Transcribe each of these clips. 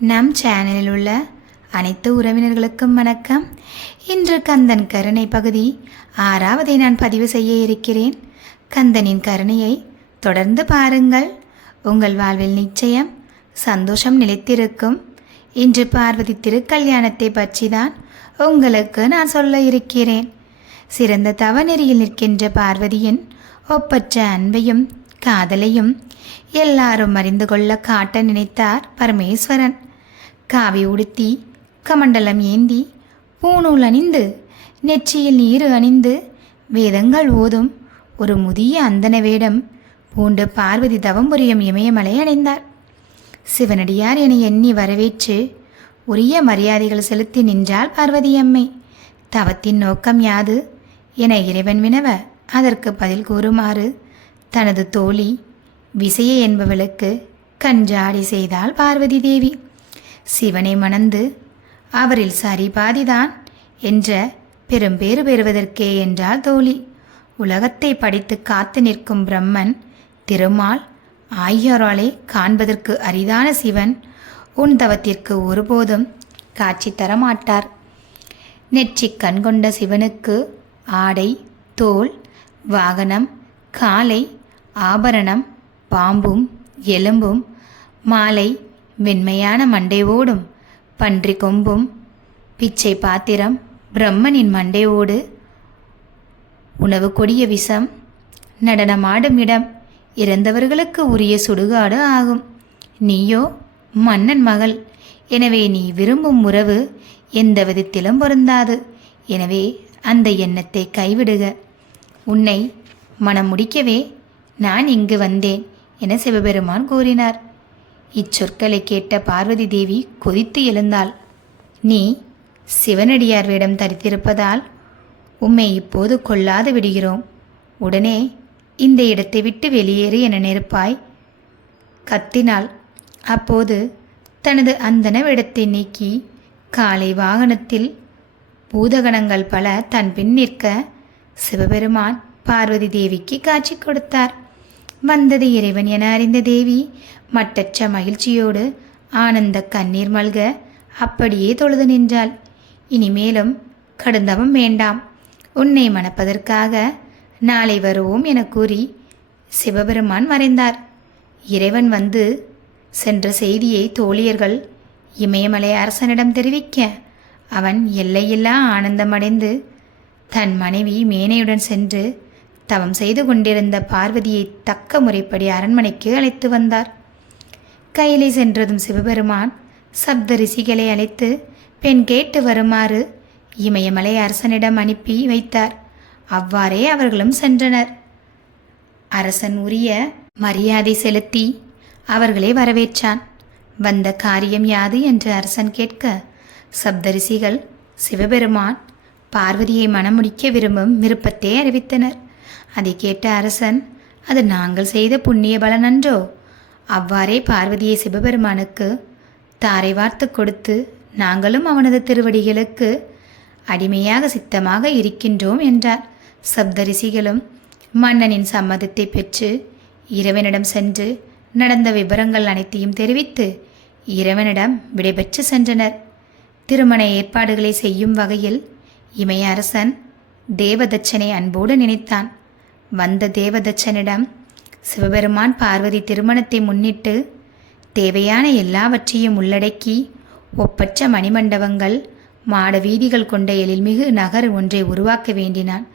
நம் சேனலில் உள்ள அனைத்து உறவினர்களுக்கும் வணக்கம். இன்று கந்தன் கருணை பகுதி 6வதை நான் பதிவு செய்ய இருக்கிறேன். கந்தனின் கருணையை தொடர்ந்து பாருங்கள். உங்கள் வாழ்வில் நிச்சயம் சந்தோஷம் நிலைத்திருக்கும். இன்று பார்வதி திருக்கல்யாணத்தை பற்றி தான் உங்களுக்கு நான் சொல்ல இருக்கிறேன். சிறந்த தவநெறியில் நிற்கின்ற பார்வதியின் ஒப்பற்ற அன்பையும் காதலையும் எல்லாரும் அறிந்து கொள்ள காட்ட நினைத்தார் பரமேஸ்வரன். காவி உடுத்தி கமண்டலம் ஏந்தி பூநூல் அணிந்து நெற்றியில் நீரு அணிந்து வேதங்கள் ஓதும் ஒரு முதிய அந்தன வேடம் பூண்டு பார்வதி தவம் புரியும் இமயமலை அடைந்தார். சிவனடியார் என எண்ணி வரவேற்று உரிய மரியாதைகள் செலுத்தி நின்றாள் பார்வதி அம்மை. தவத்தின் நோக்கம் யாது என இறைவன் வினவ அதற்கு பதில் கூறுமாறு தனது தோழி விசையை என்பவளுக்கு கஞ்சாடி செய்தாள் பார்வதி தேவி. சிவனை மணந்து அவரில் சரிபாதிதான் என்ற பெரும்பேறு பெறுவதற்கே என்றாள் தோழி. உலகத்தை படித்து காத்து நிற்கும் பிரம்மன் திருமால் ஆகியோராலே காண்பதற்கு அரிதான சிவன் உன் தவத்திற்கு ஒருபோதும் காட்சி தரமாட்டார். நெற்றி கண்கொண்ட சிவனுக்கு ஆடை, தோல், வாகனம், காலை, ஆபரணம், பாம்பும் எலும்பும், மாலை, வெண்மையான மண்டையோடும் பன்றி கொம்பும், பிச்சை பாத்திரம், பிரம்மனின் மண்டையோடு, உணவு கொடிய விஷம், நடனமாடும் இடம், இறந்தவர்களுக்கு உரிய சுடுகாடு ஆகும். நீயோ மன்னன் மகள். எனவே நீ விரும்பும் உறவு எந்த விதத்திலும் பொருந்தாது. எனவே அந்த எண்ணத்தை கைவிடுக. உன்னை மனம் முடிக்கவே நான் இங்கு வந்தேன் என சிவபெருமான் கூறினார். இச்சொற்களை கேட்ட பார்வதி தேவி கொதித்து எழுந்தாள். நீ சிவனடியார் வேடம் தரித்திருப்பதால் உம்மை இப்போது கொல்லாது விடுகிறோம். உடனே இந்த இடத்தை விட்டு வெளியேறு என நெருப்பாய் கத்தினாள். அப்போது தனது அந்தன வேடத்தை நீக்கி காலை வாகனத்தில் பூதகணங்கள் பல தன் பின் நிற்க சிவபெருமான் பார்வதி தேவிக்கு காட்சி கொடுத்தார். வந்தது இறைவன் என அறிந்த தேவி மட்டற்ற மகிழ்ச்சியோடு ஆனந்த கண்ணீர் மல்க அப்படியே தொழுது நின்றாள். இனிமேலும் கடுந்தவம் வேண்டாம், உன்னை மணப்பதற்காக நாளை வருவோம் என கூறி சிவபெருமான் மறைந்தார். இறைவன் வந்து சென்ற செய்தியை தோழியர்கள் இமயமலை அரசனிடம் தெரிவிக்க அவன் எல்லையில்லா ஆனந்தமடைந்து தன் மனைவி மேனையுடன் சென்று தவம் செய்து கொண்டிருந்த பார்வதியை தக்க முறைப்படி அரண்மனைக்கு அழைத்து வந்தார். கையிலே சென்றதும் சிவபெருமான் சப்த ரிஷிகளை அழைத்து பெண் கேட்டு வருமாறு இமயமலை அரசனிடம் அனுப்பி வைத்தார். அவ்வாறே அவர்களும் சென்றனர். அரசன் உரிய மரியாதை செலுத்தி அவர்களை வரவேற்றான். வந்த காரியம் யாது என்று அரசன் கேட்க சப்தரிசிகள் சிவபெருமான் பார்வதியை மணமுடிக்க விரும்பும் விருப்பத்தை அறிவித்தனர். அதை கேட்ட அரசன், அது நாங்கள் செய்த புண்ணிய பலன் அன்றோ? அவ்வாறே பார்வதியை சிவபெருமானுக்கு தாரை வார்த்து கொடுத்து நாங்களும் அவனது திருவடிகளுக்கு அடிமையாக சித்தமாக இருக்கின்றோம் என்றார். சப்தரிசிகளும் மன்னனின் சம்மதத்தை பெற்று இறைவனிடம் சென்று நடந்த விவரங்கள் அனைத்தையும் தெரிவித்து இறைவனிடம் விடைபெற்று சென்றனர். திருமண ஏற்பாடுகளை செய்யும் வகையில் இமய அரசன் தேவதச்சனை அன்போடு நினைத்தான். வந்த தேவதச்சனிடம் சிவபெருமான் பார்வதி திருமணத்தை முன்னிட்டு தேவையான எல்லாவற்றையும் உள்ளடக்கி ஒப்பற்ற மணிமண்டபங்கள், மாட வீதிகள் கொண்ட எழில்மிகு நகர் ஒன்றை உருவாக்க வேண்டினான்.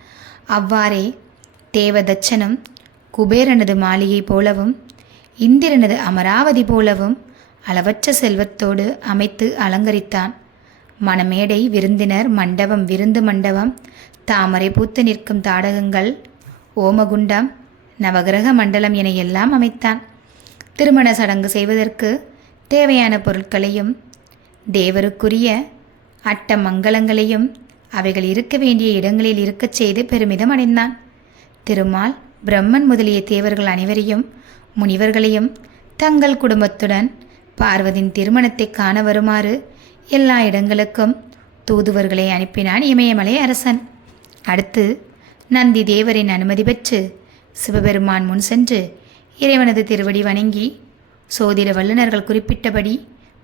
அவ்வாறே தேவதச்சனும் குபேரனது மாளிகை போலவும் இந்திரனது அமராவதி போலவும் அளவற்ற செல்வத்தோடு அமைத்து அலங்கரித்தான். மணமேடை, விருந்தினர் மண்டபம், விருந்து மண்டபம், தாமரை பூத்து நிற்கும் தாடகங்கள், ஓமகுண்டம், நவகிரக மண்டலம் என எல்லாம் அமைத்தான். திருமண சடங்கு செய்வதற்கு தேவையான பொருட்களையும் தேவருக்குரிய அட்ட மங்களங்களையும் அவைகள் இருக்க வேண்டிய இடங்களில் இருக்கச் செய்து பெருமிதம் அடைந்தான். திருமால், பிரம்மன் முதலிய தேவர்கள் அனைவரையும் முனிவர்களையும் தங்கள் குடும்பத்துடன் பார்வதியின் திருமணத்தை காண வருமாறு எல்லா இடங்களுக்கும் தூதுவர்களை அனுப்பினான் இமயமலை அரசன். அடுத்து நந்தி தேவரின் அனுமதி பெற்று சிவபெருமான் முன் சென்று இறைவனது திருவடி வணங்கி சோதிட வல்லுநர்கள் குறிப்பிட்டபடி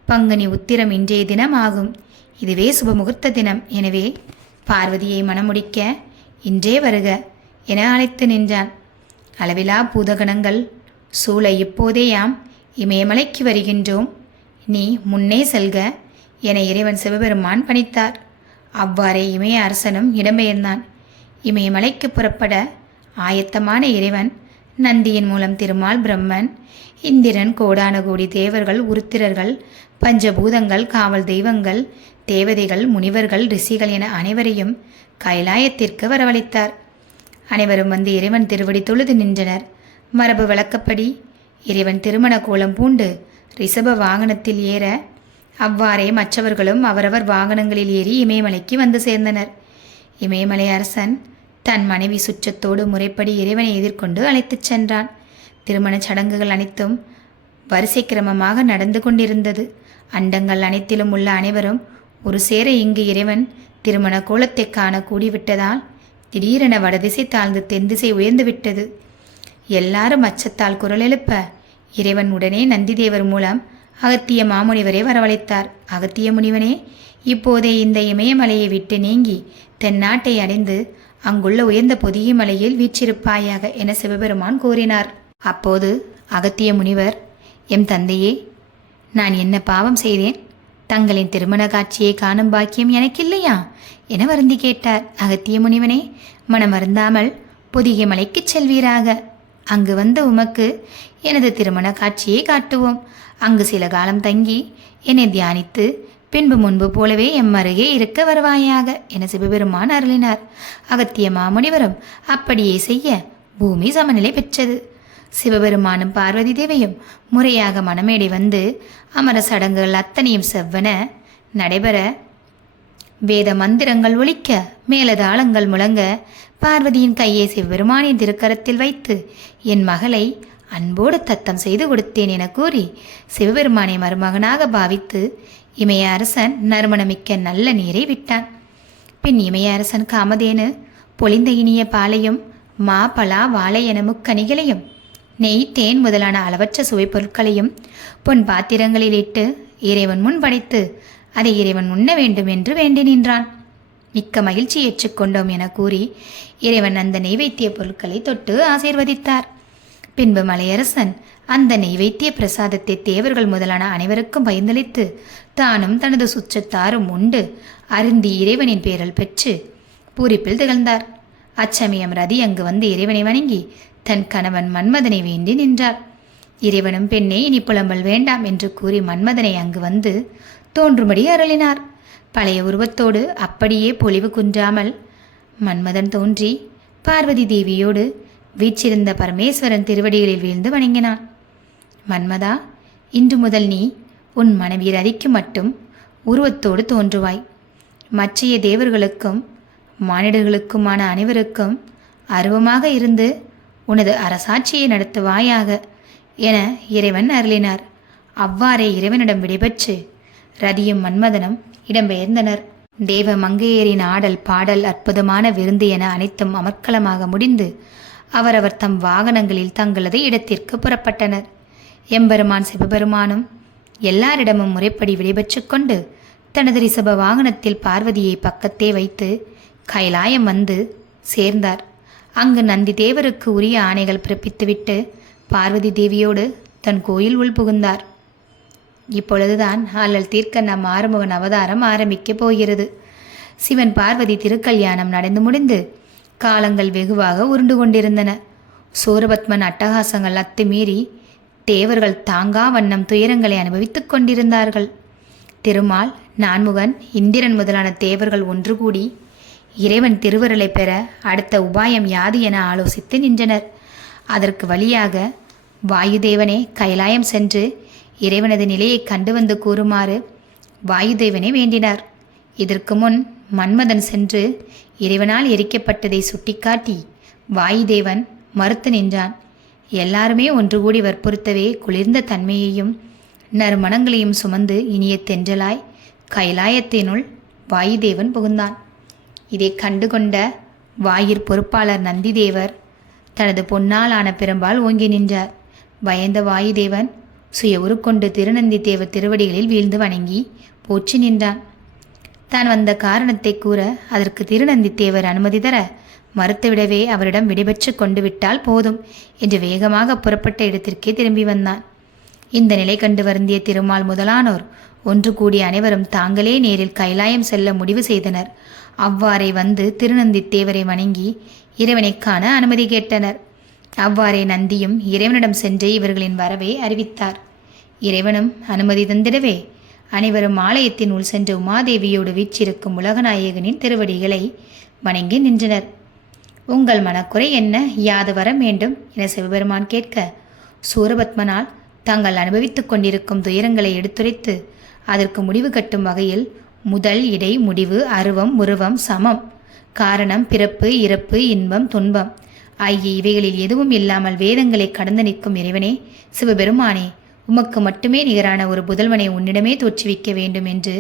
பங்குனி உத்திரம் இன்றைய தினம் ஆகும். இதுவே சுபமுகூர்த்த தினம். எனவே பார்வதியை மணமுடிக்க இன்றே வருக என அழைத்து நின்றான். அளவிலா பூதகணங்கள் சூழ இப்போதே யாம் இமயமலைக்கு வருகின்றோம், நீ முன்னே செல்க என இறைவன் சிவபெருமான் பணித்தார். அவ்வாறே இமய அரசனும் இடம்பெயர்ந்தான். இமயமலைக்கு புறப்பட ஆயத்தமான இறைவன் நந்தியின் மூலம் திருமால், பிரம்மன், இந்திரன், கோடான கோடி தேவர்கள், உருத்திரர்கள், பஞ்சபூதங்கள், காவல் தெய்வங்கள், தேவதைகள், முனிவர்கள், ரிஷிகள் என அனைவரையும் கைலாயத்திற்கு வரவழைத்தார். அனைவரும் வந்து இறைவன் திருவடி தொழுது நின்றனர். மரபு வழக்கப்படி இறைவன் திருமண கோலம் பூண்டு ரிஷப வாகனத்தில் ஏற, அவ்வாறே மற்றவர்களும் அவரவர் வாகனங்களில் ஏறி இமயமலைக்கு வந்து சேர்ந்தனர். இமயமலை அரசன் தன் மனைவி சுற்றத்தோடு முறைப்படி இறைவனை எதிர்கொண்டு அழைத்துச் சென்றான். திருமணச் சடங்குகள் அனைத்தும் வரிசை கிரமமாக நடந்து கொண்டிருந்தது. அண்டங்கள் அனைத்திலும் உள்ள அனைவரும் ஒரு சேர இங்கு இறைவன் திருமண கோலத்தை காண கூடிவிட்டதால் திடீரென வடதிசை தாழ்ந்து தென்திசை உயர்ந்து விட்டது. எல்லாரும் அச்சத்தால் குரல் எழுப்ப இறைவன் உடனே நந்திதேவர் மூலம் அகத்திய மாமுனிவரை வரவழைத்தார். அகத்திய முனிவனே, இப்போதே இந்த இமயமலையை விட்டு நீங்கி தென்னாட்டை அடைந்து அங்குள்ள உயர்ந்த பொதிகை மலையில் வீற்றிருப்பாயாக என சிவபெருமான் கூறினார். அப்போது அகத்திய முனிவர், எம் தந்தையே, நான் என்ன பாவம் செய்தேன்? தங்களின் திருமண காட்சியை காணும் பாக்கியம் எனக்கில்லையா என வருந்தி கேட்டார். அகத்திய முனிவனே, மனம் அருந்தாமல் பொதிகை மலைக்கு செல்வீராக. அங்கு வந்து உமக்கு எனது திருமண காட்சியை காட்டுவோம். அங்கு சில காலம் தங்கி என்னை தியானித்து பின்பு முன்பு போலவே எம் அருகே இருக்க வருவாயாக என சிவபெருமான் அருளினார். அகத்திய மாமுனிவரும் அப்படியே செய்ய பூமி சமநிலை பெற்றது. சிவபெருமானும் பார்வதி தேவியும் முறையாக மணமேடை வந்து அமர சடங்குகள் அத்தனையும் செவ்வன நடைபெற, வேத மந்திரங்கள் ஒலிக்க, மேலதாளங்கள் முழங்க, பார்வதியின் கையை சிவபெருமானின் திருக்கரத்தில் வைத்து என் மகளை அன்போடு தத்தம் செய்து கொடுத்தேன் என கூறி சிவபெருமானை மருமகனாக பாவித்து இமய அரசன் நறுமணமிக்க நல்ல நீரை விட்டான். பின் இமய அரசன் காமதேனு பொலிந்த இனிய பாலையும் மா, பலா, வாழை என முக்கனிகளையும் நெய், தேன் முதலான அளவற்ற சுவை பொருட்களையும் பொன் பாத்திரங்களில் இட்டு இறைவன் முன் படைத்து அதை இறைவன் உண்ண வேண்டும் என்று வேண்டி நின்றான். மிக்க மகிழ்ச்சி ஏற்றுக்கொண்டோம் என கூறி இறைவன் அந்த நெய்வேத்திய பொருட்களை தொட்டு ஆசீர்வதித்தார். பின்பு மலையரசன் அந்த நெய்வேத்திய பிரசாதத்தை தேவர்கள் முதலான அனைவருக்கும் பகிர்ந்தளித்து தானும் தனது சுற்றத்தாரும் உண்டு அருந்தி இறைவனின் பேரல் பெற்று பூரிப்பில் திகழ்ந்தார். அச்சமயம் ரதி அங்கு வந்து இறைவனை வணங்கி தன் கணவன் மன்மதனை வேண்டி நின்றார். இறைவனும் பெண்ணே, இனி புலம்பல் வேண்டாம் என்று கூறி மன்மதனை அங்கு வந்து தோன்றும்படி அருளினார். பழைய உருவத்தோடு அப்படியே பொலிவு குன்றாமல் மன்மதன் தோன்றி பார்வதி தேவியோடு வீற்றிருந்த பரமேஸ்வரன் திருவடிகளில் வீழ்ந்து வணங்கினான். மன்மதா, இன்று முதல் நீ உன் மனைவி ரதிக்கு மட்டும் உருவத்தோடு தோன்றுவாய். மற்றைய தேவர்களுக்கும் மானிடர்களுக்குமான அனைவருக்கும் அருவமாக இருந்து உனது அரசாட்சியை நடத்துவாயாக என இறைவன் அருளினார். அவ்வாறே இறைவனிடம் விடைபெற்று ரதியும் மன்மதனும் இடம்பெயர்ந்தனர். தேவ மங்கையரின் ஆடல், பாடல், அற்புதமான விருந்து என அனைத்தும் அமர்க்களமாக முடிந்து அவரவர் தம் வாகனங்களில் தங்களது இடத்திற்கு புறப்பட்டனர். எம்பெருமான் சிவபெருமானும் எல்லாரிடமும் முறைப்படி விடைபெற்று கொண்டு தனது ரிஷப வாகனத்தில் பார்வதியை பக்கத்தே வைத்து கைலாயம் வந்து சேர்ந்தார். அங்கு நந்தி தேவருக்கு உரிய ஆணைகள் பிறப்பித்துவிட்டு பார்வதி தேவியோடு தன் கோயில் உள்புகுந்தார். இப்பொழுதுதான் அல்லல் தீர்க்க நம் ஆறுமுகன் அவதாரம் ஆரம்பிக்கப் போகிறது. சிவன் பார்வதி திருக்கல்யாணம் நடந்து முடிந்து காலங்கள் வெகுவாக உருண்டு கொண்டிருந்தன. சூரபத்மன் அட்டகாசங்கள் அத்துமீறி தேவர்கள் தாங்கா வண்ணம் துயரங்களை அனுபவித்துக் கொண்டிருந்தார்கள். திருமால், நான்முகன், இந்திரன் முதலான தேவர்கள் ஒன்று கூடி இறைவன் திருவருளை பெற அடுத்த உபாயம் யாது என ஆலோசித்து நின்றனர். அதற்கு வழியாக வாயுதேவனே கைலாயம் சென்று இறைவனது நிலையை கண்டு வந்து கூறுமாறு வாயுதேவனை வேண்டினார். இதற்கு முன் மன்மதன் சென்று இறைவனால் எரிக்கப்பட்டதை சுட்டிக்காட்டி வாயுதேவன் மறுத்து நின்றான். எல்லாருமே ஒன்று கூடி வற்புறுத்தவே குளிர்ந்த தன்மையையும் நறுமணங்களையும் சுமந்து இனிய தென்றலாய் கைலாயத்தினுள் வாயுதேவன் புகுந்தான். இதை கண்டுகொண்ட வாயிற் பொறுப்பாளர் நந்திதேவர் தனது பொன்னாலான பிரம்பால் ஓங்கி நின்றார். பயந்த வாயுதேவன் சுய உருக்கொண்டு திருநந்தி தேவர் திருவடிகளில் வீழ்ந்து வணங்கி போற்றி நின்றான். தான் வந்த காரணத்தை கூற அதற்கு திருநந்தி தேவர் அனுமதி தர மறுத்துவிடவே அவரிடம் விடைபெற்று கொண்டு விட்டால் போதும் என்று வேகமாக புறப்பட்ட இடத்திற்கே திரும்பி வந்தான். இந்த நிலை கண்டு வருந்திய திருமால் முதலானோர் ஒன்று கூடி அனைவரும் தாங்களே நேரில் கைலாயம் செல்ல முடிவு செய்தனர். அவ்வாறே வந்து திருநந்தி தேவரை வணங்கி இறைவனை காண அனுமதி கேட்டனர். அவ்வாறே நந்தியும் இறைவனிடம் சென்று இவர்களின் வரவை அறிவித்தார். இறைவனும் அனுமதி தந்திடவே அனைவரும் ஆலயத்தின் உள் சென்று உமாதேவியோடு வீற்றிருக்கும் உலகநாயகனின் திருவடிகளை வணங்கி நின்றனர். உங்கள் மனக்குறை என்ன, யாது வர வேண்டும் என சிவபெருமான் கேட்க சூரபத்மனால் தாங்கள் அனுபவித்துக் கொண்டிருக்கும் துயரங்களை எடுத்துரைத்து அதற்கு முடிவு கட்டும் வகையில் முதல் இடை முடிவு அருவம் உருவம் சமம், காரணம் பிறப்பு இறப்பு இன்பம் துன்பம் ஆகிய இவைகளில் எதுவும் இல்லாமல் வேதங்களை கடந்து நிற்கும் இறைவனே சிவபெருமானே, உமக்கு மட்டுமே நிகரான ஒரு புதல்வனை உன்னிடமே தோற்றுவிக்க வேண்டும் என்று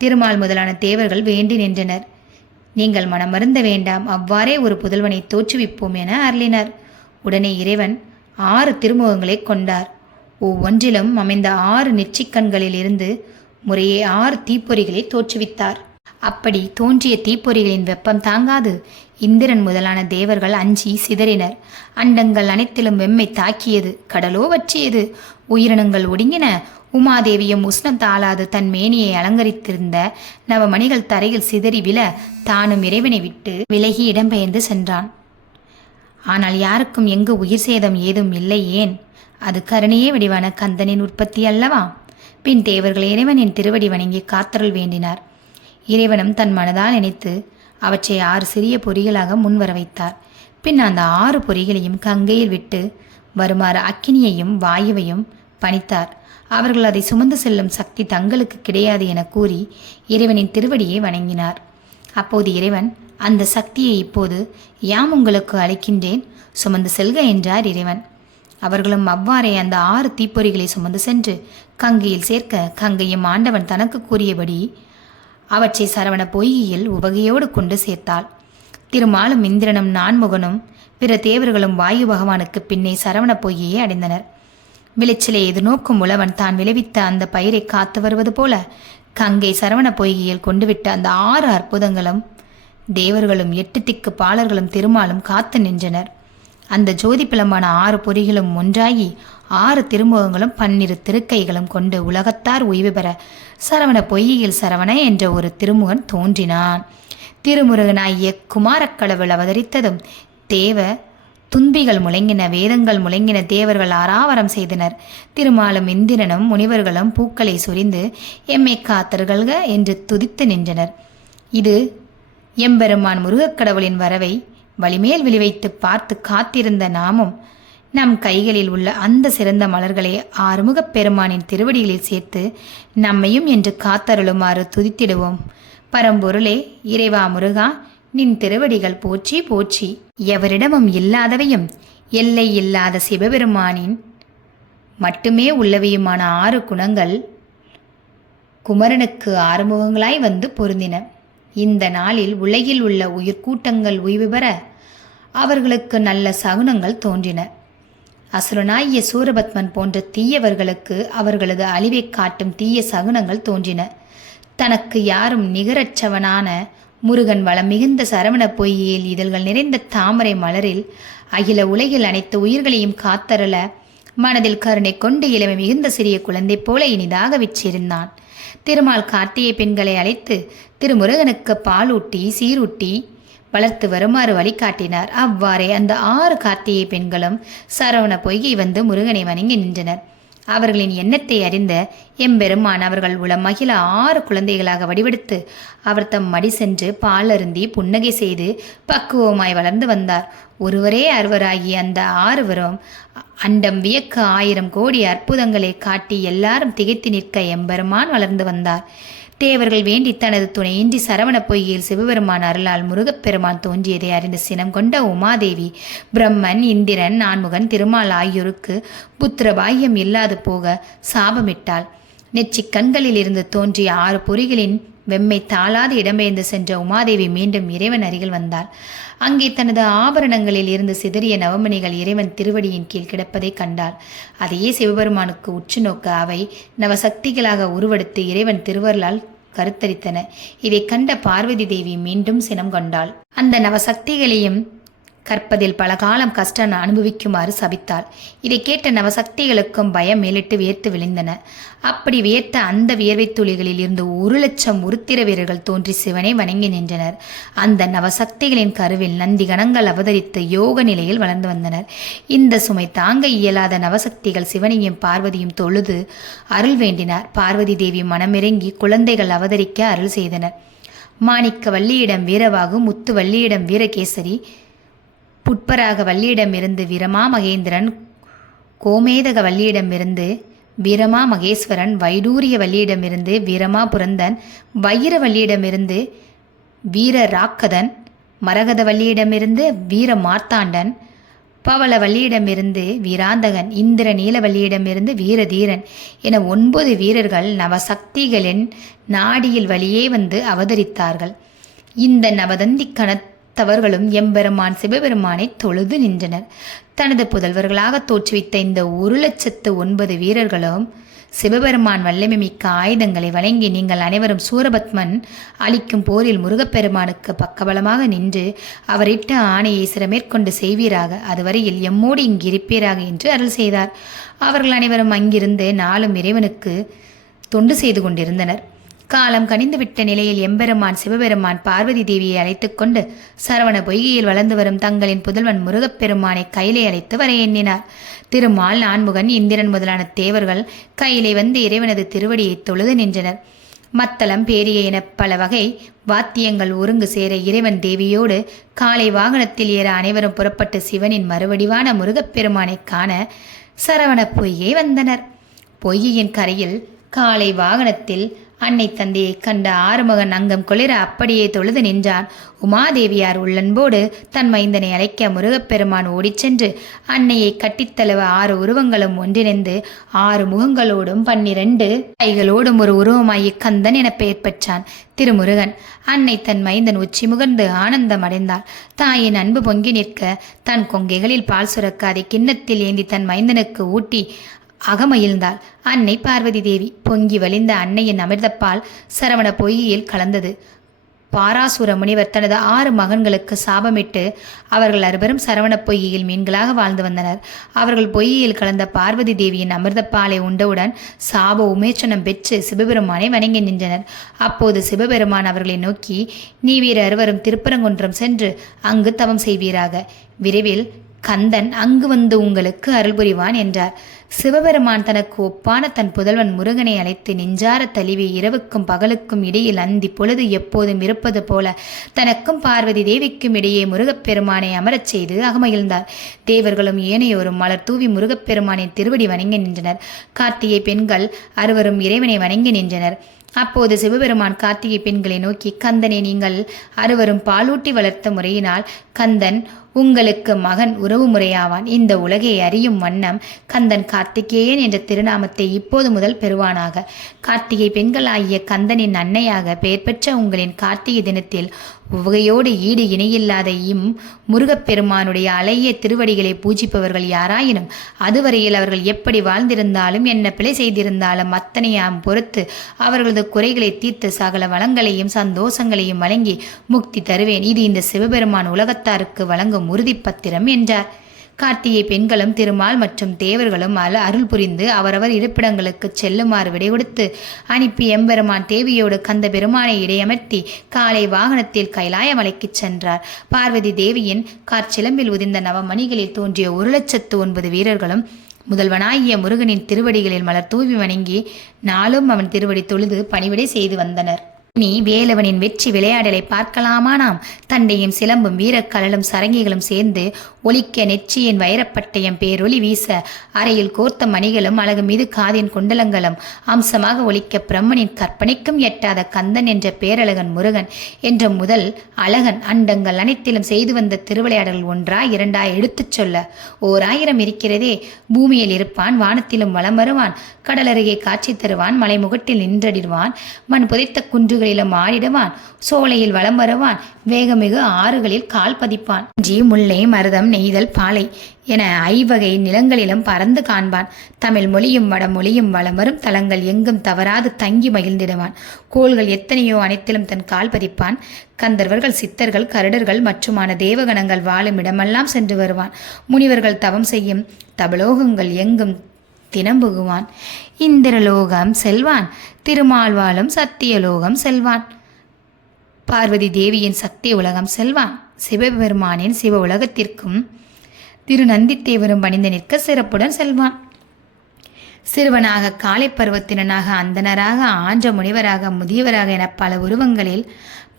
திருமால் முதலான தேவர்கள் வேண்டி நின்றனர். நீங்கள் மனமருந்த வேண்டாம், அவ்வாறே ஒரு புதல்வனை தோற்றுவிப்போம் என அருளினார். உடனே இறைவன் 6 திருமுகங்களை கொண்டார். ஒவ்வொன்றிலும் அமைந்த 6 நெற்றிக்கண்களில் இருந்து முறையே 6 தீப்பொறிகளை தோற்றுவித்தார். அப்படி தோன்றிய தீப்பொறிகளின் வெப்பம் தாங்காது இந்திரன் முதலான தேவர்கள் அஞ்சி சிதறினர். அண்டங்கள் அனைத்திலும் வெம்மை தாக்கியது, கடலோ வற்றியது, உயிரினங்கள் ஒடுங்கின. உமாதேவியும் உஷ்ணம் தாளாது தன் மேனியை அலங்கரித்திருந்த நவமணிகள் தரையில் சிதறி விழ தானும் இறைவனை விட்டு விலகி இடம்பெயர்ந்து சென்றான். ஆனால் யாருக்கும் எங்கு உயிர் சேதம் ஏதும் இல்லை. ஏன்? அது கருணையே வடிவான கந்தனின் உற்பத்தி அல்லவா? பின் தேவர்கள் இறைவனின் திருவடி வணங்கி காத்தருள் வேண்டினார். இறைவனும் தன் மனதால் நினைத்து அவற்றை 6 சிறிய பொறிகளாக முன்வர வைத்தார். பின் அந்த 6 பொறிகளையும் கங்கையில் விட்டு வருமாறு அக்கினியையும் வாயுவையும் பணித்தார். அவர்கள் அதை சுமந்து செல்லும் சக்தி தங்களுக்கு கிடையாது என கூறி இறைவனின் திருவடியை வணங்கினார். அப்போது இறைவன், அந்த சக்தியை இப்போது யாம் உங்களுக்கு அளிக்கின்றேன், சுமந்து செல்க என்றார் இறைவன். அவர்களும் அவ்வாறே அந்த 6 தீப்பொறிகளை சுமந்து சென்று கங்கையில் சேர்க்க கங்கையும் ஆண்டவன் தனக்கு கூறியபடி அவற்றை சரவண பொய்கையில் உவகையோடு கொண்டு சேர்த்தாள். திருமாலும் இந்திரனும் நான்முகனும் பிற தேவர்களும் வாயு பகவானுக்கு பின்னே சரவண பொய்கையை அடைந்தனர். விளைச்சலை எதிர்நோக்கும் உழவன் தான் விளைவித்த அந்த பயிரை காத்து வருவது போல கங்கை சரவண பொய்கையில் கொண்டுவிட்ட அந்த 6 அற்புதங்களும் தேவர்களும் 8 திக்கு பாலர்களும் திருமாலும் காத்து நின்றனர். அந்த ஜோதி பிளம்பான 6 பொறிகளும் ஒன்றாகி 6 திருமுகங்களும் 12 திருக்கைகளும் கொண்டு உலகத்தார் ஓய்வு பெற சரவண பொய்கையில் சரவண என்ற ஒரு திருமுகன் தோன்றினான். திருமுருகனாகிய குமாரக்கடவுள் அவதரித்ததும் தேவ துன்பிகள் முழங்கின, வேதங்கள் முழங்கின, தேவர்கள் ஆராவரம் செய்தனர். திருமாலும் இந்திரனும் முனிவர்களும் பூக்களை சொரிந்து எம்மை காத்தர்கள்க என்று துதித்து நின்றனர். இது எம்பெருமான் முருகக்கடவுளின் வரவை வழிமேல் விழிவைத்து பார்த்து காத்திருந்த நாமும் நம் கைகளில் உள்ள அந்த சிறந்த மலர்களை ஆறுமுகப் பெருமானின் திருவடிகளில் சேர்த்து நம்மையும் என்று காத்தருளுமாறு துதித்திடுவோம். பரம்பொருளே, இறைவா முருகா, நின் திருவடிகள் போற்றி போற்றி. எவரிடமும் இல்லாதவையும் எல்லை இல்லாத சிவபெருமானின் மட்டுமே உள்ளவையுமான 6 குணங்கள் குமரனுக்கு ஆறுமுகங்களாய் வந்து பொருந்தின. இந்த நாளில் உலகில் உள்ள உயிர்கூட்டங்கள் ஓய்வு பெற அவர்களுக்கு நல்ல சகுனங்கள் தோன்றின. அசுரனாகிய சூரபத்மன் போன்ற தீயவர்களுக்கு அவர்களது அழிவை காட்டும் தீய சகுனங்கள் தோன்றின. தனக்கு யாரும் நிகரற்றவனான முருகன் வளம் மிகுந்த சரவண பொய்கையில் இதழ்கள் நிறைந்த தாமரை மலரில் அகில உலகில் அனைத்து உயிர்களையும் காத்தருள மனதில் கருணை கொண்டு இளமை மிகுந்த சிறிய குழந்தை போல இனிதாக விற்றிருந்தான். திருமால் கார்த்திகை பெண்களை அழைத்து திருமுருகனுக்கு பாலூட்டி சீரூட்டி வளர்த்து வருமாறு வழிகாட்டினார். அவ்வாறே அந்த 6 கார்த்திகை பெண்களும் சரவண பொய்கை வந்து முருகனை வணங்கி நின்றனர். அவர்களின் எண்ணத்தை அறிந்த எம்பெருமான் அவர்கள் உளம் மகிழ 6 குழந்தைகளாக வடிவெடுத்து அவர் தம் மடி சென்று பால் அருந்தி புன்னகை செய்து பக்குவமாய் வளர்ந்து வந்தார். ஒருவரே அறுவராகிய அந்த 6வரும் அண்டம் வியக்க 1000 கோடி அற்புதங்களை காட்டி எல்லாரும் திகைத்து நிற்க எம்பெருமான் வளர்ந்து வந்தார். தேவர்கள் வேண்டி தனது துணையின்றி சரவண பொய்கையில் சிவபெருமான் அருளால் முருகப்பெருமான் தோன்றியதை அறிந்து சினம் கொண்ட உமாதேவி பிரம்மன், இந்திரன், நான்முகன், திருமால் ஆகியோருக்கு புத்திர பாக்கியம் இல்லாது போக சாபமிட்டாள். நெற்றிக் கண்களில் இருந்து தோன்றிய 6 பொறிகளின் வெம்மை தாளாது இடம்பெயர்ந்து சென்ற உமாதேவி மீண்டும் இறைவன் அருகில் வந்தாள். அங்கே தனது ஆபரணங்களில் இருந்து சிதறிய நவமணிகள் இறைவன் திருவடியின் கீழ் கிடப்பதை கண்டாள். அதையே சிவபெருமானுக்கு உற்று நோக்க அவை நவசக்திகளாக உருவெடுத்து இறைவன் திருவருளால் கருத்தரித்தன. இதை கண்ட பார்வதி தேவி மீண்டும் சினம் கொண்டாள். அந்த நவசக்திகளையும் கற்பதில் பல காலம் கஷ்டம் அனுபவிக்குமாறு சபித்தாள். இதை கேட்ட நவசக்திகளுக்கும் பயம் மேலிட்டு வியர்த்து விழுந்தன. அப்படி வியர்த்த அந்த வியர்வை துளிகளில் இருந்து 1,00,000 உருத்திர வீரர்கள் தோன்றி சிவனை வணங்கி நின்றனர். அந்த நவசக்திகளின் கருவில் நந்தி கணங்கள் அவதரித்து யோக நிலையில் வளர்ந்து வந்தனர். இந்த சுமை தாங்க இயலாத நவசக்திகள் சிவனையும் பார்வதியும் தொழுது அருள் வேண்டினார். பார்வதி தேவி மனமிறங்கி குழந்தைகள் அவதரிக்க அருள் செய்தனர். மாணிக்க வள்ளியிடம் வீரவாகு, முத்து வள்ளியிடம் வீரகேசரி, புட்பராக வள்ளியிடமிருந்து வீரமா மகேந்திரன், கோமேதக வள்ளியிடமிருந்து வீரமா மகேஸ்வரன், வைடூரிய வள்ளியிடமிருந்து வீரமா புரந்தன், வைர வள்ளியிடமிருந்து வீர ராக்கதன், மரகத வள்ளியிடமிருந்து வீர மார்த்தாண்டன், பவள வள்ளியிடமிருந்து வீராந்தகன், இந்திர நீல வள்ளியிடமிருந்து வீரதீரன் என 9 வீரர்கள் நவசக்திகளின் நாடியில் வழியே வந்து அவதரித்தார்கள். இந்த நவதந்தி கணத்தவர்களும் எம்பெருமான் சிவபெருமானை தொழுது நின்றனர். தனது புதல்வர்களாக தோற்றுவித்த இந்த 1,09,000 வீரர்களும் சிவபெருமான் வல்லமை மிக்க ஆயுதங்களை வழங்கி, நீங்கள் அனைவரும் சூரபத்மன் அளிக்கும் போரில் முருகப்பெருமானுக்கு பக்கபலமாக நின்று அவரிட்ட ஆணையை சிறமேற்கொண்டு செய்வீராக, அதுவரையில் எம்மோடு இங்கு இருப்பீராக என்று அருள் செய்தார். அவர்கள் அனைவரும் அங்கிருந்து நாளும் இறைவனுக்கு தொண்டு செய்து கொண்டிருந்தனர். காலம் கனிந்துவிட்ட நிலையில் எம்பெருமான் சிவபெருமான் பார்வதி தேவியை அழைத்து கொண்டு சரவண பொய்கையில் வளர்ந்து வரும் தங்களின் புதல்வன் முருகப்பெருமானை கையிலே அழைத்து வர எண்ணினார். திருமால், நான்முகன், இந்திரன் முதலான தேவர்கள் கையிலே வந்து இறைவனது திருவடியை தொழுது நின்றனர். மத்தளம், பேரிய என பல வகை வாத்தியங்கள் ஒருங்கு சேர இறைவன் தேவியோடு காலை வாகனத்தில் ஏற அனைவரும் புறப்பட்டு சிவனின் மறுவடிவான முருகப்பெருமானை காண சரவண பொய்கை வந்தனர். பொய்கையின் கரையில் காலை வாகனத்தில் அன்னை தந்தையை கண்ட ஆறுமுகன் அங்கம் குளிர அப்படியே தொழுது நின்றான். உமாதேவியார் உள்ளன்போடு தன் மைந்தனை அழைக்க முருகப்பெருமான் ஓடிச் சென்று அன்னையை கட்டித்தழுவ 6 உருவங்களும் ஒன்றிணைந்து 6 முகங்களோடும் 12 கைகளோடும் ஒரு உருவமாயி கந்தன் என பெயர் பெற்றான் திருமுருகன். அன்னை தன் மைந்தன் உச்சி முகர்ந்து ஆனந்தம் அடைந்தாள். தாயின் அன்பு பொங்கி நிற்க தன் கொங்கைகளில் பால் சுரக்க அதை கிண்ணத்தில் ஏந்தி தன் மைந்தனுக்கு ஊட்டி அகமகிழ்ந்தாள் அன்னை பார்வதி தேவி. பொங்கி வழிந்த அன்னையின் அமிர்தப்பால் சரவண பொய்கையில் கலந்தது. பாராசுர முனிவர் தனது 6 மகன்களுக்கு சாபமிட்டு அவர்கள் 6 சரவண பொய்கையில் மீன்களாக வாழ்ந்து வந்தனர். அவர்கள் பொய்கையில் கலந்த பார்வதி தேவியின் அமிர்தப்பாலை உண்டவுடன் சாப உமேச்சனம் பெற்று சிவபெருமானை வணங்கி நின்றனர். அப்போது சிவபெருமான் அவர்களை நோக்கி, நீ வீர 6 திருப்பரங்குன்றம் சென்று அங்கு தவம் செய்வீராக, விரைவில் கந்தன் அங்கு வந்து உங்களுக்கு அருள் புரிவான் என்றார். சிவபெருமான் தனக்கு ஒப்பான தன் புதல்வன் முருகனை அழைத்து நெஞ்சார தழுவி இரவுக்கும் பகலுக்கும் இடையில் அந்தி பொழுது எப்போதும் இருப்பது போல தனக்கும் பார்வதி தேவிக்கும் இடையே முருகப்பெருமானை அமரச் செய்து அகமகிழ்ந்தார். தேவர்களும் ஏனையோரும் மலர் தூவி முருகப்பெருமானின் திருவடி வணங்கி நின்றனர். கார்த்திகை பெண்கள் 6 இறைவனை வணங்கி நின்றனர். அப்போது சிவபெருமான் கார்த்திகை பெண்களை நோக்கி, கந்தனை நீங்கள் 6 பாலூட்டி வளர்த்த முறையினால் கந்தன் உங்களுக்கு மகன் உறவு முறையாவான். இந்த உலகை அறியும் வண்ணம் கந்தன் கார்த்திகேயன் என்ற திருநாமத்தை இப்போது முதல் பெறுவானாக. கார்த்திகை பெண்கள் ஆகிய கந்தனின் அன்னையாக பெயர் பெற்ற உங்களின் கார்த்திகை தினத்தில் உவகையோடு ஈடு இணையில்லாத முருகப்பெருமானுடைய அழகிய திருவடிகளை பூஜிப்பவர்கள் யாராயினும் அதுவரையில் அவர்கள் எப்படி வாழ்ந்திருந்தாலும் என்ன பிழை செய்திருந்தாலும் அத்தனையாம் பொறுத்து அவர்களது குறைகளை தீர்த்து சகல வளங்களையும் சந்தோஷங்களையும் வழங்கி முக்தி தருவேன். இது இந்த சிவபெருமான் உலகத்தாருக்கு வழங்கும் உறுதிப்பத்திரம் என்றார். கார்த்திகை பெண்களும் திருமால் மற்றும் தேவர்களும் அருள் புரிந்து அவரவர் இருப்பிடங்களுக்கு செல்லுமாறு விடை கொடுத்து அனுப்பி எம்பெருமான் தேவியோடு கந்த பெருமானை இடையமர்த்தி காலை வாகனத்தில் கைலாய மலைக்கு சென்றார். பார்வதி தேவியின் காற்சிலம்பில் உதிர்ந்த நவமணிகளில் தோன்றிய 1,09,000 வீரர்களும் முதல்வனாகிய முருகனின் திருவடிகளில் மலர் தூவி வணங்கி நாளும் அவன் திருவடி தொழுது பணிவிடை செய்து வந்தனர். இனி வேலவனின் வெற்றி விளையாடலை பார்க்கலாமா? நாம் தண்டையும் சிலம்பும் வீரக்கலலும் சரங்கிகளும் சேர்ந்து ஒலிக்க நெற்றியின் வைரப்பட்டயம் பேரொளி வீச அறையில் கோர்த்த மணிகளும் அழகு மீது காதின் குண்டலங்களும் அம்சமாக ஒலிக்க பிரம்மனின் கற்பனைக்கும் எட்டாத கந்தன் என்ற பேரழகன் முருகன் என்ற முதல் அழகன் அண்டங்கள் அனைத்திலும் செய்து வந்த திருவிளையாடல்கள் ஒன்றா இரண்டா எடுத்துச் சொல்ல 1000 இருக்கிறதே. பூமியில் இருப்பான், வானத்திலும் வலம் வருவான், கடலருகே காட்சி தருவான், மலைமுகட்டில் நின்றடிடுவான், மண் புதைத்த குன்றுகளிலும் ஆடிடுவான், சோலையில் வலம் வருவான், வேகமிகு ஆறுகளில் கால் பதிப்பான். இஞ்சி, முல்லை, மருதம், நெய்தல், பாலை என 5 வகை நிலங்களிலும் பறந்து காண்பான். தமிழ் மொழியும் வடமொழியும் வலம் வரும் தலங்கள் எங்கும் தவறாது தங்கி மகிழ்ந்திடுவான். கோள்கள் எத்தனையோ அனைத்திலும் தன் கால் பதிப்பான். கந்தர்வர்கள், சித்தர்கள், கருடர்கள் மற்றுமான தேவகணங்கள் வாழும் இடமெல்லாம் சென்று வருவான். முனிவர்கள் தவம் செய்யும் தபலோகங்கள் எங்கும் தினம்புகுவான். இந்திரலோகம் செல்வான், திருமால்வாளும் சத்தியலோகம் செல்வான், பார்வதி தேவியின் சக்தி உலகம் செல்வான், சிவபெருமானின் சிவ உலகத்திற்கும் திருநந்தித்தேவரும் பணிந்து நிற்க சிறப்புடன் செல்வான். சிறுவனாக, காலை பருவத்தினனாக, அந்தனராக, ஆன்ற முனிவராக, முதியவராக என பல உருவங்களில்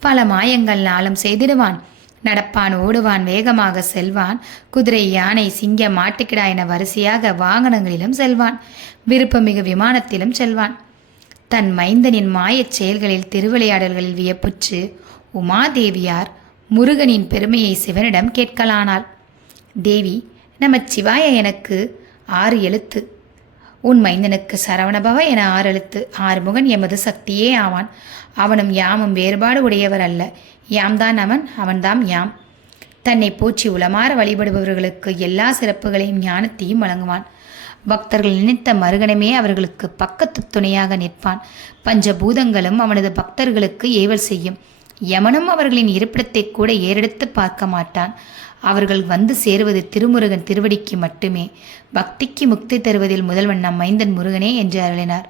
பல மாயங்கள் நாளும் செய்திடுவான். நடப்பான், ஓடுவான், வேகமாக செல்வான். குதிரை, யானை, சிங்கம், மாட்டுக்கிடா என வரிசையாக வாகனங்களிலும் செல்வான். விருப்பமிகு விமானத்திலும் செல்வான். தன் மைந்தனின் மாயச் செயல்களில் திருவிளையாடல்களில் வியப்புற்று உமாதேவியார் முருகனின் பெருமையை சிவனிடம் கேட்கலானாள். தேவி, நமச்சிவாய எனக்கு 6 எழுத்து, உன் மைந்தனுக்கு சரவணபவ என 6 எழுத்து. 6 முகன் எமது சக்தியே ஆவான். அவனும் யாமும் வேறுபாடு உடையவர் அல்ல. யாம்தான் அவன், அவன்தாம் யாம். தன்னை போற்றி உளமாற வழிபடுபவர்களுக்கு எல்லா சிறப்புகளையும் ஞானத்தையும் வழங்குவான். பக்தர்கள் நினைத்த மறுகணமே அவர்களுக்கு பக்கத்து துணையாக நிற்பான். பஞ்சபூதங்களும் அவனது பக்தர்களுக்கு ஏவல் செய்யும். யமனும் அவர்களின் இருப்பிடத்தை கூட ஏறெடுத்து பார்க்க மாட்டான். அவர்கள் வந்து சேருவது திருமுருகன் திருவடிக்கு மட்டுமே. பக்திக்கு முக்தி தருவதில் முதல்வன் நம் மைந்தன் முருகனே என்று அருளினார்.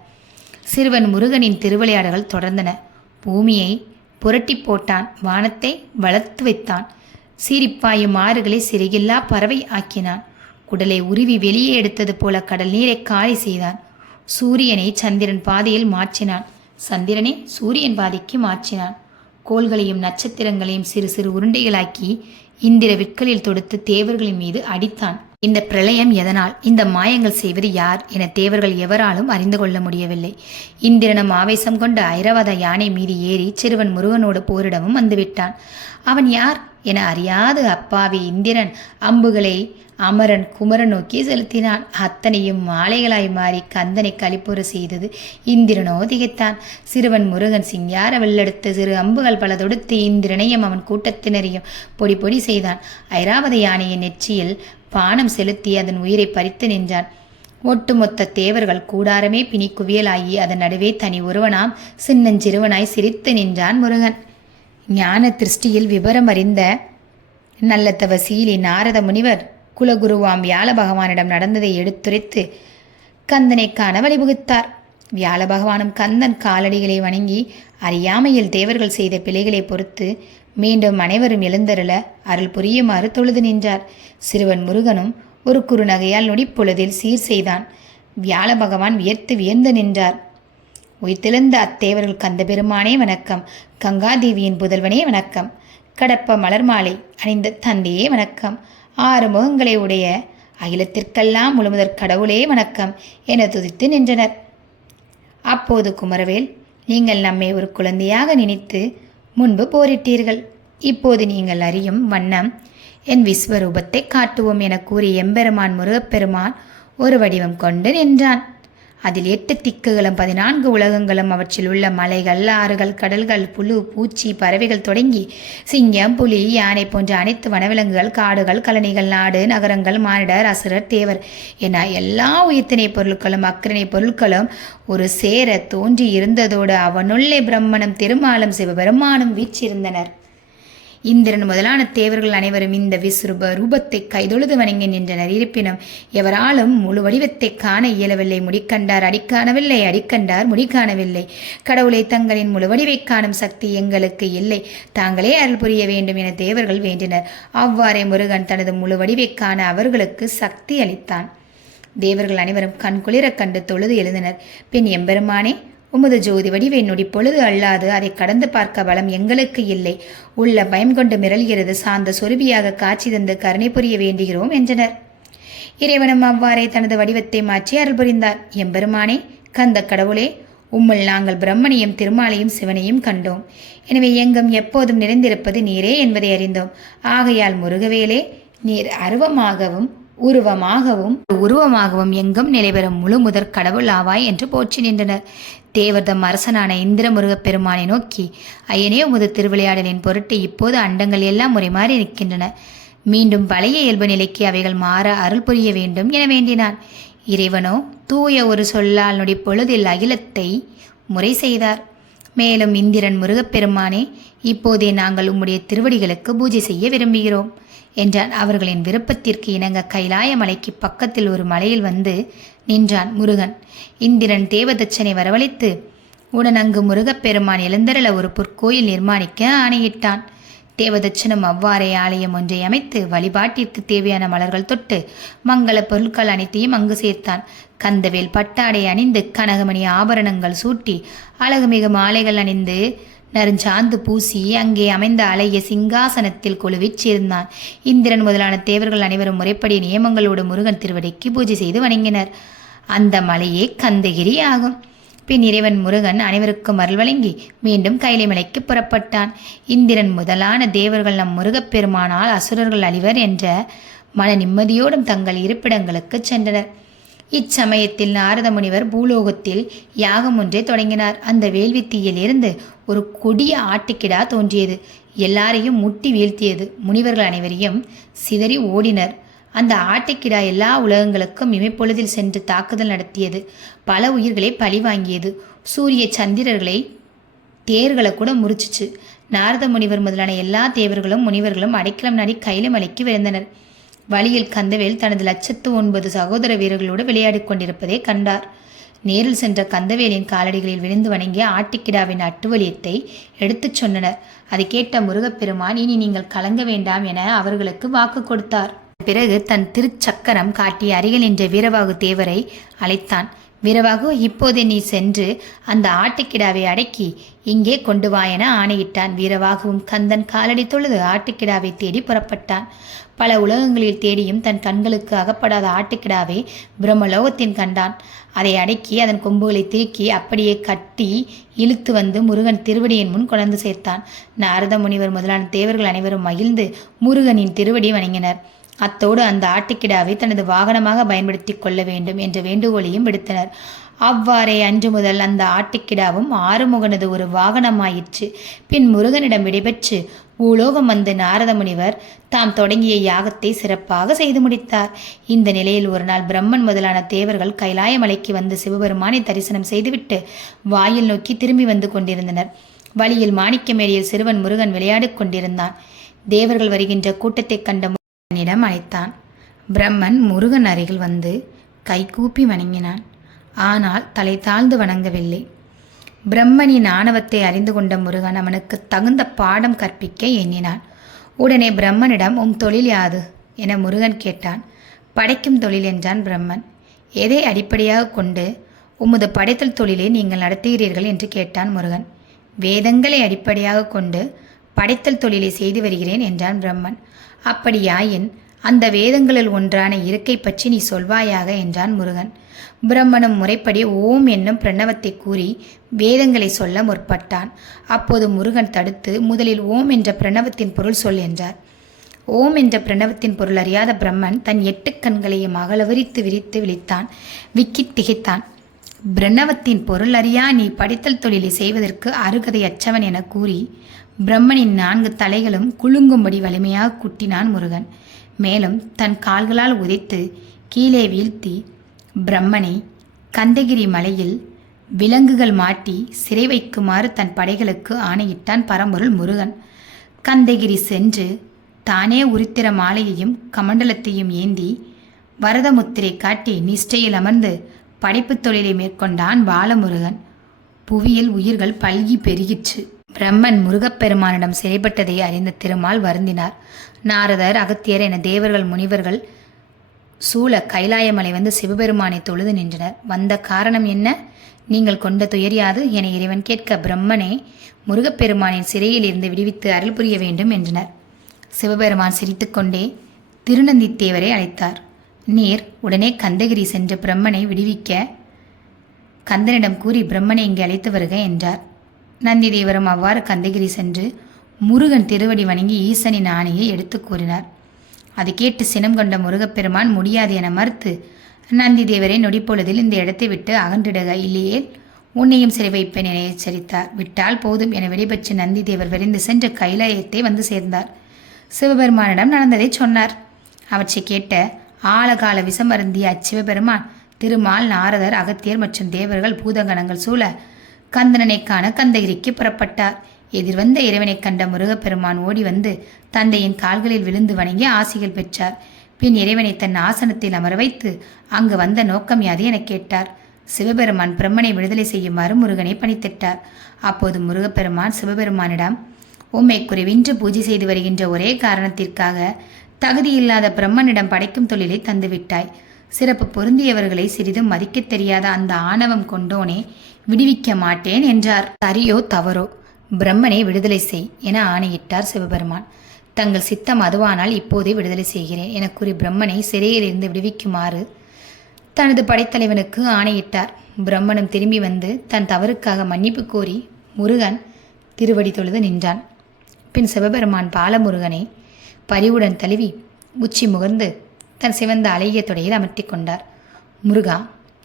சிறுவன் முருகனின் திருவிளையாடல்கள் தொடர்ந்தன. பூமியை புரட்டி போட்டான், வானத்தை வளர்த்து வைத்தான், சீரிப்பாயும் ஆறுகளை சிறையில்லா பறவை ஆக்கினான், குடலை உருவி வெளியே எடுத்தது போல கடல் நீரை காலி செய்தான், சூரியனை சந்திரன் பாதையில் மாற்றினான், சந்திரனை சூரியன் பாதைக்கு மாற்றினான், கோள்களையும் நட்சத்திரங்களையும் சிறு சிறு உருண்டைகளாக்கி இந்திர விற்களில் தொடுத்து தேவர்களின் மீது அடித்தான். இந்த பிரளயம் எதனால், இந்த மாயங்கள் செய்வது யார் என தேவர்கள் எவராலும் அறிந்து கொள்ள முடியவில்லை. இந்திரனும் ஆவேசம் கொண்ட ஐராவத யானை மீது ஏறி சிறுவன் முருகனோடு போரிடவும் வந்துவிட்டான். அவன் யார் என அறியாது அப்பாவி இந்திரன் அம்புகளை அமரன் குமரன் நோக்கி செலுத்தினான். அத்தனையும் மாலைகளாய் மாறி கந்தனை களிப்புற செய்தது. இந்திரனோ திகைத்தான். சிறுவன் முருகன் சிங்கார வெள்ளெடுத்து சிறு அம்புகள் பல தொடுத்து இந்திரனையும் அவன் கூட்டத்தினரையும் பொடி பொடி செய்தான். ஐராவத யானையின் நெற்றியில் பானம் செலுத்தி அதன் உயிரை பறித்து நின்றான். ஒட்டுமொத்த தேவர்கள் கூடாரமே பிணி குவியலாகி அதன் நடுவே தனி ஒருவனாம் சின்னஞ்சிறுவனாய் சிரித்து நின்றான் முருகன். ஞான திருஷ்டியில் விவரம் அறிந்த நல்ல தவசீலி நாரத முனிவர் குலகுருவாம் வியாழ பகவானிடம் நடந்ததை எடுத்துரைத்து கந்தனை காண வழிவகுத்தார். வியாழ பகவானும் கந்தன் காலடிகளை வணங்கி அறியாமையில் தேவர்கள் செய்த பிழைகளை பொறுத்து மீண்டும் அனைவரும் எழுந்தருள அருள் புரியுமாறு தொழுது நின்றார். சிறுவன் முருகனும் ஒரு குறுநகையால் நொடிப்பொழுதில் சீர் செய்தான். வியாழ பகவான் வியர்ந்து நின்றார். உயிர்த்தெழுந்த அத்தேவர்கள் கந்த பெருமானே வணக்கம், கங்காதேவியின் புதல்வனே வணக்கம், கடப்ப மலர் மாலை அணிந்த தந்தையே வணக்கம், 6 முகங்களை உடைய அகிலத்திற்கெல்லாம் முழுமுதற் கடவுளே வணக்கம் என துதித்து நின்றனர். அப்போது குமரவேல், நீங்கள் நம்மை ஒரு குழந்தையாக நினைத்து முன்பு போரிட்டீர்கள். இப்போது நீங்கள் அறியும் வண்ணம் என் விஸ்வரூபத்தை காட்டுவோம் என கூறி எம்பெருமான் முருகப்பெருமான் ஒரு வடிவம் கொண்டு நின்றான். அதில் 8 திக்குகளும் 14 உலகங்களும் அவற்றில் உள்ள மலைகள், ஆறுகள், கடல்கள், புழு, பூச்சி, பறவைகள் தொடங்கி சிங்கம், புலி, யானை போன்ற அனைத்து வனவிலங்குகள், காடுகள், கழனிகள், நாடு, நகரங்கள், மானிடர், அசுரர், தேவர் என எல்லா உயிர்த்திணை பொருட்களும் அக்கிரணை பொருட்களும் ஒரு சேர தோன்றி இருந்ததோடு அவனுள்ளே பிரம்மனும் திருமாலும் சிவபெருமானும் வீற்றிருந்தனர். இந்திரன் முதலான தேவர்கள் அனைவரும் இந்த விஸ்வரூப ரூபத்தை கைதொழுது வணங்கி நின்றனர். இருப்பினும் எவராலும் முழு வடிவத்தை காண இயலவில்லை. முடிக்கண்டார் அடிக்காணவில்லை, அடிக்கண்டார் முடிக்காணவில்லை. கடவுளை தங்களின் முழு வடிவை காணும் சக்தி எங்களுக்கு இல்லை, தாங்களே அருள் புரிய வேண்டும் என தேவர்கள் வேண்டினர். அவ்வாறே முருகன் தனது முழு வடிவை காண அவர்களுக்கு சக்தி அளித்தான். தேவர்கள் அனைவரும் கண்குளிர கண்டு தொழுது எழுந்தனர். பின் எம்பெருமானே, உமது ஜோதி வடிவை நொடி பொழுது அல்லாது அதை கடந்து பார்க்க பலம் எங்களுக்கு இல்லை. உள்ள பயம் கொண்டு மிரள்கிறது. சார்ந்த சொருபியாக காட்சி தந்து கருணை புரிய வேண்டுகிறோம் என்றனர். இறைவனும் அவ்வாறே தனது வடிவத்தை மாற்றி அருள் புரிந்தார். எம்பெருமானே, கந்த கடவுளே, உம்முள் நாங்கள் பிரம்மனையும் திருமாலையும் சிவனையும் கண்டோம். எனவே எங்கும் எப்போதும் நிறைந்திருப்பது நீரே என்பதை அறிந்தோம். ஆகையால் முருகவேலே, நீர் அருவமாகவும் உருவமாகவும் எங்கும் நிலைபெறும் முழு முதற் கடவுள் ஆவாய் என்று போற்றி நின்றனர். தேவர்தம் அரசனான இந்திர முருகப்பெருமானை நோக்கி, ஐயனே, உமது திருவிளையாடலின் பொருட்டு இப்போது அண்டங்கள் எல்லாம் முறைமாறி நிற்கின்றன. மீண்டும் பழைய இயல்பு நிலைக்கு அவைகள் மாற அருள் புரிய வேண்டும் என வேண்டினான். இறைவனோ தூய ஒரு சொல்லால் நொடி பொழுதில் அகிலத்தை முறை செய்தார். மேலும் இந்திரன், முருகப்பெருமானே, இப்போதே நாங்கள் உம்முடைய திருவடிகளுக்கு பூஜை செய்ய விரும்புகிறோம் என்றான். அவர்களின் விருப்பத்திற்கு இணங்க கைலாய மலைக்கு பக்கத்தில் ஒரு மலையில் வந்து நின்றான் முருகன். இந்திரன் தேவதச்சனை வரவழைத்து உடன் அங்கு முருகப்பெருமான் எழுந்தருள ஒரு பொற்கோயில் நிர்மாணிக்க ஆணையிட்டான். தேவதச்சனும் அவ்வாறே ஆலயம் ஒன்றை அமைத்து வழிபாட்டிற்கு தேவையான மலர்கள் தொட்டு மங்கள பொருட்கள் அனைத்தையும் அங்கு சேர்த்தான். கந்தவேல் பட்டாடை அணிந்து கனகமணி ஆபரணங்கள் சூட்டி அழகுமிகு மாலைகள் அணிந்து நறுஞ்சாந்து பூசி அங்கே அமைந்த அழகிய சிங்காசனத்தில் கொலுவிச் சேர்ந்தான். இந்திரன் முதலான தேவர்கள் அனைவரும் முறைப்படி நியமங்களோடு முருகன் திருவடிக்கு பூஜை செய்து வணங்கினர். அந்த மலையே கந்தகிரி ஆகும். பின் இறைவன் முருகன் அனைவருக்கும் அருள் வழங்கி மீண்டும் கைலை மலைக்கு புறப்பட்டான். இந்திரன் முதலான தேவர்கள் நம் முருகப்பெருமானால் அசுரர்கள் அழிவர் என்ற மன நிம்மதியோடும் தங்கள் இருப்பிடங்களுக்கு சென்றனர். இச்சமயத்தில் நாரத முனிவர் பூலோகத்தில் யாகம் ஒன்றை தொடங்கினார். அந்த வேள்வித்தீயில் இருந்து ஒரு கொடிய ஆட்டுக்கிடா தோன்றியது. எல்லாரையும் முட்டி வீழ்த்தியது. முனிவர்கள் அனைவரையும் சிதறி ஓடினர். அந்த ஆட்டுக்கிடா எல்லா உலகங்களுக்கும் இமைப்பொழுதில் சென்று தாக்குதல் நடத்தியது. பல உயிர்களை பழி வாங்கியது. சூரிய சந்திரர்களை தேர்களை கூட முறிச்சிச்சு. நாரத முனிவர் முதலான எல்லா தேவர்களும் முனிவர்களும் அடைக்கலம் நாடி கைலை மலைக்கு விரைந்தனர். வழியில் கந்தவேல் தனது 109 சகோதர வீரர்களோடு விளையாடி கொண்டிருப்பதை கண்டார். நேரில் சென்ற கந்தவேலின் காலடிகளில் விழுந்து வணங்கிய ஆட்டுக்கிடாவின் அட்டுவலியத்தை எடுத்துச் சொன்னனர். அதை கேட்ட முருகப்பெருமான், இனி நீங்கள் கலங்க வேண்டாம் என அவர்களுக்கு வாக்கு கொடுத்தார். பிறகு தன் திருச்சக்கரம் காட்டி அருகில் நின்ற வீரவாகு தேவரை அழைத்தான். வீரவாகு, இப்போதே நீ சென்று அந்த ஆட்டுக்கிடாவை அடக்கி இங்கே கொண்டு வா என ஆணையிட்டான். வீரவாகுவும் கந்தன் காலடி தொழுது ஆட்டுக்கிடாவை தேடி புறப்பட்டான். பல உலகங்களில் தேடியும் தன் கண்களுக்கு அகப்படாத ஆட்டுக்கிடாவை பிரம்மலோகத்தின் கண்டான். அதை அடக்கி அதன் கொம்புகளை தூக்கி அப்படியே கட்டி இழுத்து வந்து முருகன் திருவடியின் முன் கொண்டு சேர்த்தான். நாரத முனிவர் முதலான தேவர்கள் அனைவரும் மகிழ்ந்து முருகனின் திருவடி வணங்கினர். அத்தோடு அந்த ஆட்டுக்கிடாவை தனது வாகனமாக பயன்படுத்தி கொள்ள வேண்டும் என்ற வேண்டுகோளையும் விடுத்தனர். அவ்வாறே அன்று முதல் அந்த ஆட்டுக்கிடாவும் ஆறுமுகனது ஒரு வாகனமாயிற்று. பின் முருகனிடம் விடைபெற்று பூலோகம் வந்த நாரத முனிவர் தாம் தொடங்கிய யாகத்தை சிறப்பாக செய்து முடித்தார். இந்த நிலையில் ஒரு நாள் பிரம்மன் முதலான தேவர்கள் கைலாய மலைக்கு வந்து சிவபெருமானை தரிசனம் செய்துவிட்டு வாயில் நோக்கி திரும்பி வந்து கொண்டிருந்தனர். வழியில் மாணிக்கமேடியில் சிறுவன் முருகன் விளையாடிக் கொண்டிருந்தான். தேவர்கள் வருகின்ற கூட்டத்தை கண்ட முருகனிடம் அழைத்தான். பிரம்மன் முருகன் அருகில் வந்து கைகூப்பி வணங்கினான். ஆனால் தலை தாழ்ந்து வணங்கவில்லை. பிரம்மனின் ஆணவத்தை அறிந்து கொண்ட முருகன் அவனுக்கு தகுந்த பாடம் கற்பிக்க எண்ணினான். உடனே பிரம்மனிடம், உம் தொழில் யாது என முருகன் கேட்டான். படைக்கும் தொழில் என்றான் பிரம்மன். எதை அடிப்படையாக கொண்டு உமது படைத்தல் தொழிலை நீங்கள் நடத்துகிறீர்கள் என்று கேட்டான் முருகன். வேதங்களை அடிப்படையாக கொண்டு படைத்தல் தொழிலை செய்து வருகிறேன் என்றான் பிரம்மன். அப்படியாயின் அந்த வேதங்களில் ஒன்றான இருக்கை பற்றி நீ சொல்வாயாக என்றான் முருகன். பிரம்மனும் முறைப்படி ஓம் என்னும் பிரணவத்தை கூறி வேதங்களை சொல்ல முற்பட்டான். அப்போது முருகன் தடுத்து, முதலில் ஓம் என்ற பிரணவத்தின் பொருள் சொல் என்றார். ஓம் என்ற பிரணவத்தின் பொருள் அறியாத பிரம்மன் தன் 8 கண்களையும் அகலவிரித்து விரித்து விழித்தான். விக்கி திகைத்தான். பிரணவத்தின் பொருள் அறியா நீ படைத்தல் தொழிலை செய்வதற்கு அருகதை அற்றவன் என கூறி பிரம்மனின் 4 தலைகளும் குலுங்கும்படி வலிமையாக குட்டினான் முருகன். மேலும் தன் கால்களால் உதைத்து கீழே வீழ்த்தி பிரம்மனை கந்தகிரி மலையில் விலங்குகள் மாட்டி சிறை வைக்குமாறு தன் படைகளுக்கு ஆணையிட்டான் பரம்பொருள் முருகன். கந்தகிரி சென்று தானே உருத்திர மாலையையும் கமண்டலத்தையும் ஏந்தி வரதமுத்திரை காட்டி நிஷ்டையில் அமர்ந்து படைப்பு தொழிலை மேற்கொண்டான் பாலமுருகன். புவியில் உயிர்கள் பல்கி பெருகிற்று. பிரம்மன் முருகப்பெருமானிடம் சிறைப்பட்டதை அறிந்த திருமால் வருந்தினார். நாரதர், அகத்தியர் என தேவர்கள் முனிவர்கள் சூழ கைலாயமலை வந்து சிவபெருமானை தொழுது நின்றனர். வந்த காரணம் என்ன? நீங்கள் கொண்ட துயர் யாது என இறைவன் கேட்க பிரம்மனே முருகப்பெருமானின் சிறையில் இருந்து விடுவித்து அருள் புரிய வேண்டும் என்றனர். சிவபெருமான் சிரித்துக்கொண்டே திருநந்தித்தேவரை அழைத்தார். நீர் உடனே கந்தகிரி சென்று பிரம்மனை விடுவிக்க கந்தனிடம் கூறி பிரம்மனை இங்கே அழைத்து வருக என்றார். நந்திதேவரும் அவ்வாறு கந்தகிரி சென்று முருகன் திருவடி வணங்கி ஈசனின் ஆணையை எடுத்து கூறினார். அதை கேட்டு சினம் கொண்ட முருகப்பெருமான் முடியாது என மறுத்து நந்திதேவரை நொடிப்பொழுதில் இந்த இடத்தை விட்டு அகன்றிடுக, இல்லையே உன்னையும் சிறை வைப்பேன் என எச்சரித்தார். விட்டால் போதும் என விடைபெற்று நந்திதேவர் விரைந்து சென்று கைலாயத்தை வந்து சேர்ந்தார். சிவபெருமானிடம் நடந்ததை சொன்னார். அவற்றை கேட்ட ஆழகால விஷமருந்திய அச்சிவபெருமான் திருமால், நாரதர், அகத்தியர் மற்றும் தேவர்கள் பூதகணங்கள் சூழ கந்தனனை காண கந்தகிரிக்கு புறப்பட்டார். எதிர்வந்த இறைவனை கண்ட முருகப்பெருமான் ஓடி வந்து தந்தையின் கால்களில் விழுந்து வணங்கி ஆசிகள் பெற்றார். பின் இறைவனை தன் ஆசனத்தில் அமர வைத்து அங்கு வந்த நோக்கம் யாது என கேட்டார். சிவபெருமான் பிரம்மனை விடுதலை செய்யுமாறு முருகனை பணித்திட்டார். அப்போது முருகப்பெருமான் சிவபெருமானிடம், உம்மை குறைவின்றி பூஜை செய்து வருகின்ற ஒரே காரணத்திற்காக தகுதியில்லாத பிரம்மனிடம் படைக்கும் தொழிலை தந்துவிட்டாய். சிறப்பு பொருந்தியவர்களை சிறிதும் மதிக்கத் தெரியாத அந்த ஆணவம் கொண்டோனே விடுவிக்க மாட்டேன் என்றார். சரியோ தவறோ பிரம்மனை விடுதலை செய் என ஆணையிட்டார் சிவபெருமான். தங்கள் சித்தம் அதுவானால் இப்போதே விடுதலை செய்கிறேன் என கூறி பிரம்மனை சிறையிலிருந்து விடுவிக்குமாறு தனது படைத்தலைவனுக்கு ஆணையிட்டார். பிரம்மனும் திரும்பி வந்து தன் தவறுக்காக மன்னிப்பு கோரி முருகன் திருவடி தொழுது நின்றான். பின் சிவபெருமான் பாலமுருகனை பரிவுடன் தழுவி உச்சி முகர்ந்து தன் சிவந்த அழகிய தொடையில் அமர்த்தி கொண்டார். முருகா,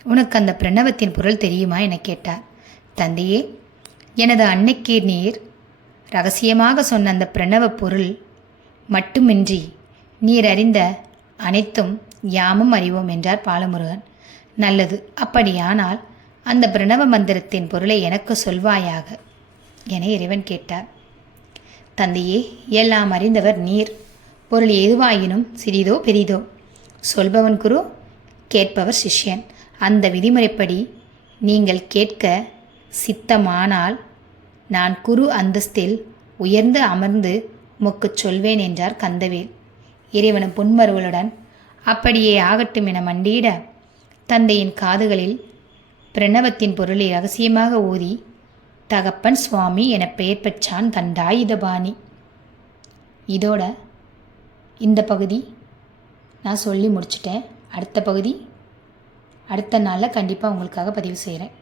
உனக்கு அந்த பிரணவத்தின் பொருள் தெரியுமா என கேட்டார். தந்தையே, எனது அன்னைக்கு நீர் ரகசியமாக சொன்ன அந்த பிரணவ பொருள் மட்டுமின்றி நீர் அறிந்த அனைத்தும் யாமும் அறிவோம் என்றார் பாலமுருகன். நல்லது, அப்படியானால் அந்த பிரணவ மந்திரத்தின் பொருளை எனக்கு சொல்வாயாக என இறைவன் கேட்டார். தந்தையே, எல்லாம் அறிந்தவர் நீர். பொருள் எதுவாயினும் சிறிதோ பெரிதோ சொல்பவன் குரு, கேட்பவர் சிஷ்யன். அந்த விதிமுறைப்படி நீங்கள் கேட்க சித்தமானால் நான் குரு அந்தஸ்தில் உயர்ந்து அமர்ந்து உமக்குச் சொல்வேன் என்றார் கந்தவேல். இறைவனும் புன்மருவலுடன் அப்படியே ஆகட்டும் என மண்டியிட தந்தையின் காதுகளில் பிரணவத்தின் பொருளை ரகசியமாக ஓதி தகப்பன் சுவாமி என பெயர் பெற்றான் தண்டாயுதபாணி. இதோட இந்த பகுதி நான் சொல்லி முடிச்சிட்டேன். அடுத்த பகுதி அடுத்த நாளில் கண்டிப்பாக உங்களுக்காக பதிவு செய்கிறேன்.